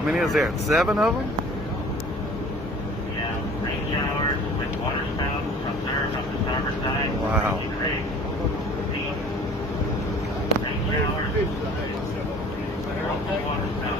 How many is there? 7 of them? Yeah, rain showers with water spouts observed on the starboard side. Wow. Great. Rain showers, multiple water spouts.